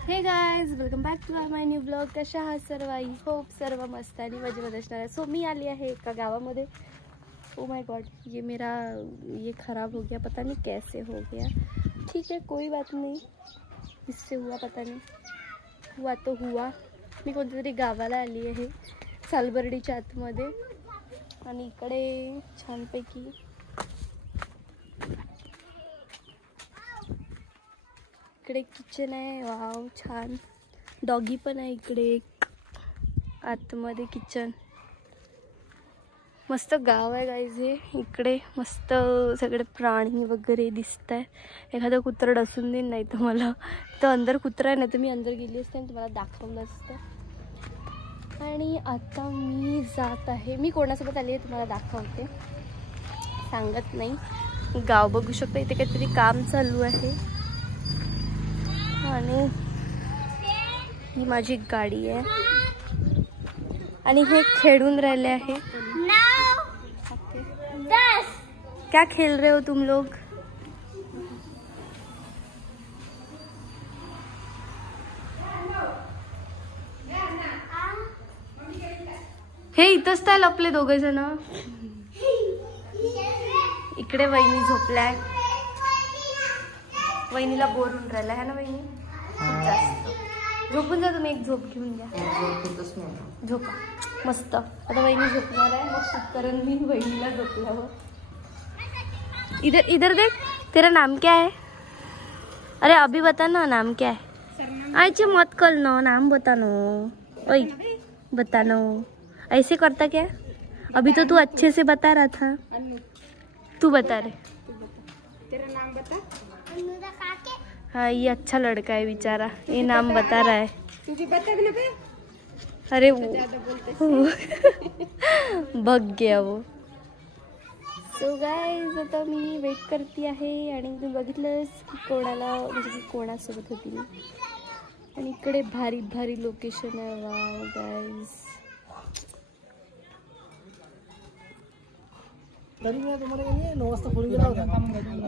Hey guys, welcome back to my new blog. कशा आहात सर्व? I hope सर्व मस्त आणि मजेत असणार आहे. सो मी आली आहे एका गावामध्ये. ओ माय गॉड, ये ख़राब हो गया, पता नहीं कैसे हो गया. ठीक है, कोई बात नहीं, इससे हुआ पता नहीं, हुआ तो हुआ. मी कोणत्या तरी गावाला आली आहे सालबर्डीच्या आतमध्ये आणि इकडे छानपैकी इकडे किचन आहे. वाव, छान. डॉगी पण आहे इकडे एक आतमध्ये किचन. मस्त गाव आहे गाईज हे. इकडे मस्त सगळे प्राणी वगैरे दिसत आहे. एखादं कुत्रं डसून देईन, नाही तर मला तर अंदर कुत्रा आहे, नाही तर मी अंदर गेली असते आणि तुम्हाला दाखवलं असतं. आणि आता मी जात आहे. मी कोणासोबत आली आहे तुम्हाला दाखवते, सांगत नाही. गाव बघू शकता, इथे काहीतरी काम चालू आहे. आणि ही माझी गाडी आहे आणि हे खेळून राहिले आहे. क्या खेल रहे हो तुम लोग? हे इथंच तर लपले दोघे जण. इकडे वहिनी झोपलाय. वहिनीला बोर होऊन राहिला आहे ना वहिनी, खूप जास्त. झोपून जा तुम्ही, एक झोप घेऊन घ्या. झोपा मस्त. आता वहिनी झोपणार आहे, मग शूट करेन मी वहिनीला झोपल्यावर. इधर इधर देख, तेरा नाम क्या है? अरे अभी बता ना, नाम क्या है? अच्छा मत कर नो, नाम बता नो. ओए बता नो, ऐसे करता क्या? अभी तो तू अच्छे से बता रहा था. तू बता रे. तेरा नाम बता. हाँ, ये अच्छा लड़का है बेचारा, ये नाम बता रहा है. तुझे बता ना बे. अरे वो भग गया वो. सो गाइज, आता मी वेट करते आहे आणि तुम्ही बघितलंच की कोणाला, म्हणजे की कोणासोबत होती मी. आणि इकडे भारी भारी लोकेशन आहे. वाव गाइज,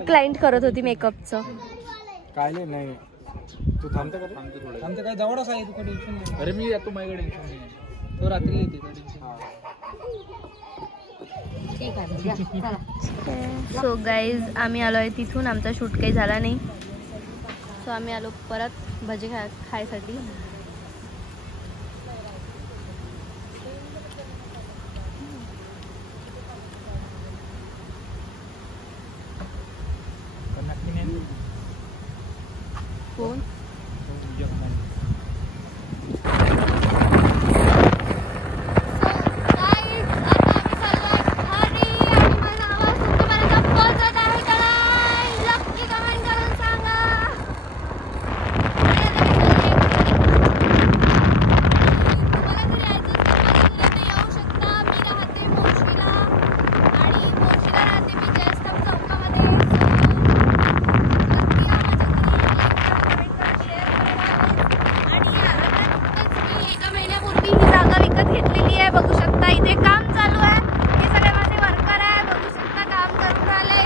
क्लायंट करत होती मेकअपचं. काय नाही, तू थांबते का? थांबते काय, जवळच आहे तू, टेन्शन नाही. अरे मी येतो, माझ्याकडे टेन्शन नाही. तो रात्री येते. ठीक आहे. सो गाईज, आम्ही आलो आहे तिथून. आमचा शूट काही झाला नाही, सो आम्ही आलो परत भजी खायसाठी. कोण? बघू शकता इथे काम चालू आहे. हे सगळे माझे वर्कर आहे, बघू शकता काम करून राहिले.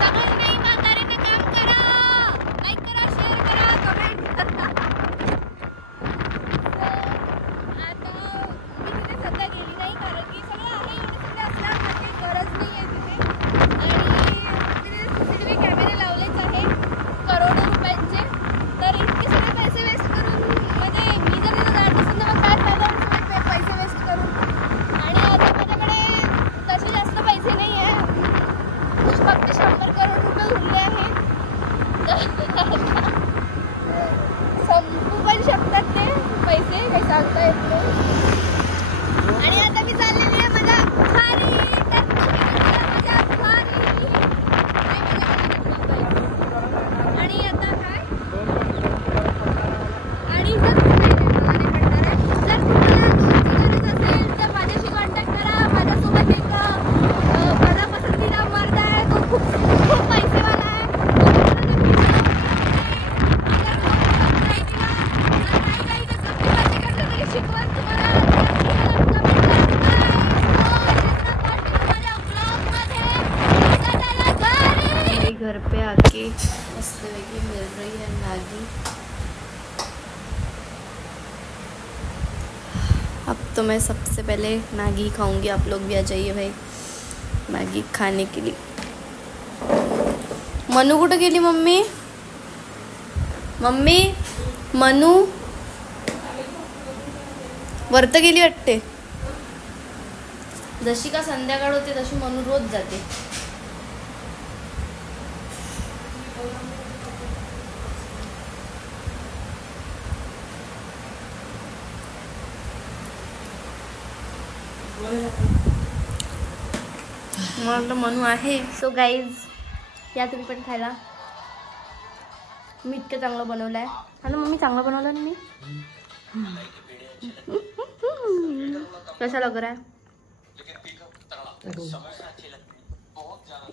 सगळ्यांनी इमानदारीने काम करा, लाईक करा, शेअर करा, कमेंट करा. आता मी तिथे सध्या गेली नाही, कारण की सगळं आहे एवढे सगळे असल्यावर माझी गरज नाही आहे तिथे. आणि तिथे CCTV कॅमेरे लावलेच आहे करोडो रुपयांचे. तर इतके सगळे पैसे वेस्ट करून, म्हणजे मी जर तिथे जात असेल तर मग काय फायदा पैसे वेस्ट करून. आणि आता माझ्याकडे तसे जास्त पैसे नाही आहे, फक्त 100 करोड रुपये उरले आहे. संपू पण शकतात ते पैसे, काही सांगता येत नाही. आणि आता मी चाललेली आहे माझ्या घरी. आणि आता काय, आणि जर माझ्याशी कॉन्टॅक्ट करा. माझ्यासोबत एक माझा पसंतीदा मर्द आहे, तो खूप पैसेवाला आहे. शिकवत अब तो मैं सबसे पहले मैगी खाऊंगी, आप लोग भी आ जाइए भाई मैगी खाने के लिए। मनू कुठं गेली मम्मी? मम्मी मनू वरत गेली वाटते। जशी का संध्याकाळ होते तशी मनू रोज जाते। मला मनू आहे। सो गाईज या तुम्ही पण खायला। मी इतकं चांगलं बनवलं आहे। हा ना मम्मी, चांगलं बनवलं ना मी? कैसा लग रहा है?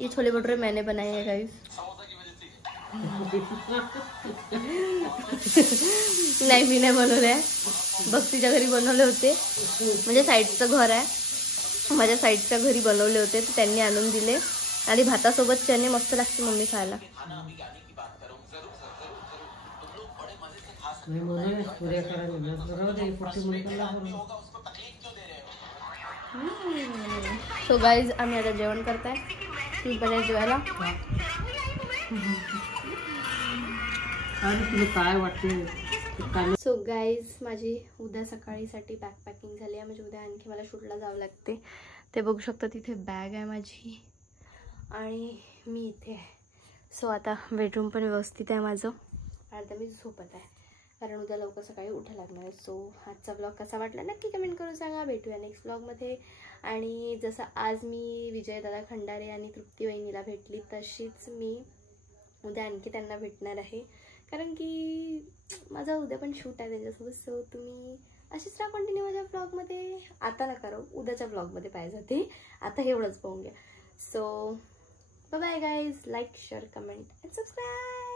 ये छोले भटूरे मैंने बनाए हैं गाइस। नाही मी नाही बनवले आहे, भक्तीच्या घरी बनवले होते। म्हणजे साईडचं घर आहे, माझ्या साईडच्या घरी बनवले होते, तर त्यांनी आणून दिले आणि भातासोबत चणे मस्त लागते मम्मी खायला। सो गाईज आम्ही आता जेवण करताय, तुम्ही पण जेवायला। काय वाटते? सो गाईज माझी उद्या सकाळीसाठी बॅग पॅकिंग झाली आहे। म्हणजे उद्या आणखी मला शूटला जावं लागते। ते बघू शकता तिथे बॅग आहे माझी आणि मी इथे आहे। सो आता बेडरूम पण व्यवस्थित आहे माझं आणि आता मी झोपत आहे, कारण उद्या लवकर सकाळी उठायला लागणार आहे। सो आजचा ब्लॉग कसा वाटला नक्की कमेंट करून सांगा। भेटूया नेक्स्ट ब्लॉगमध्ये। आणि जसं आज मी विजयदादा खंडारे आणि तृप्ती वहिनीला भेटली, तशीच मी उद्या आणखी त्यांना भेटणार आहे, कारण की माझा उद्या पण शूट आहे त्यांच्यासोबत। सो तुम्ही अशीच राहा कंटिन्यू माझ्या ब्लॉगमध्ये। आता नका राहू, उद्याच्या ब्लॉगमध्ये पाहिजे ते, आता एवढंच पाहून घ्या। So bye bye guys, like share comment and subscribe.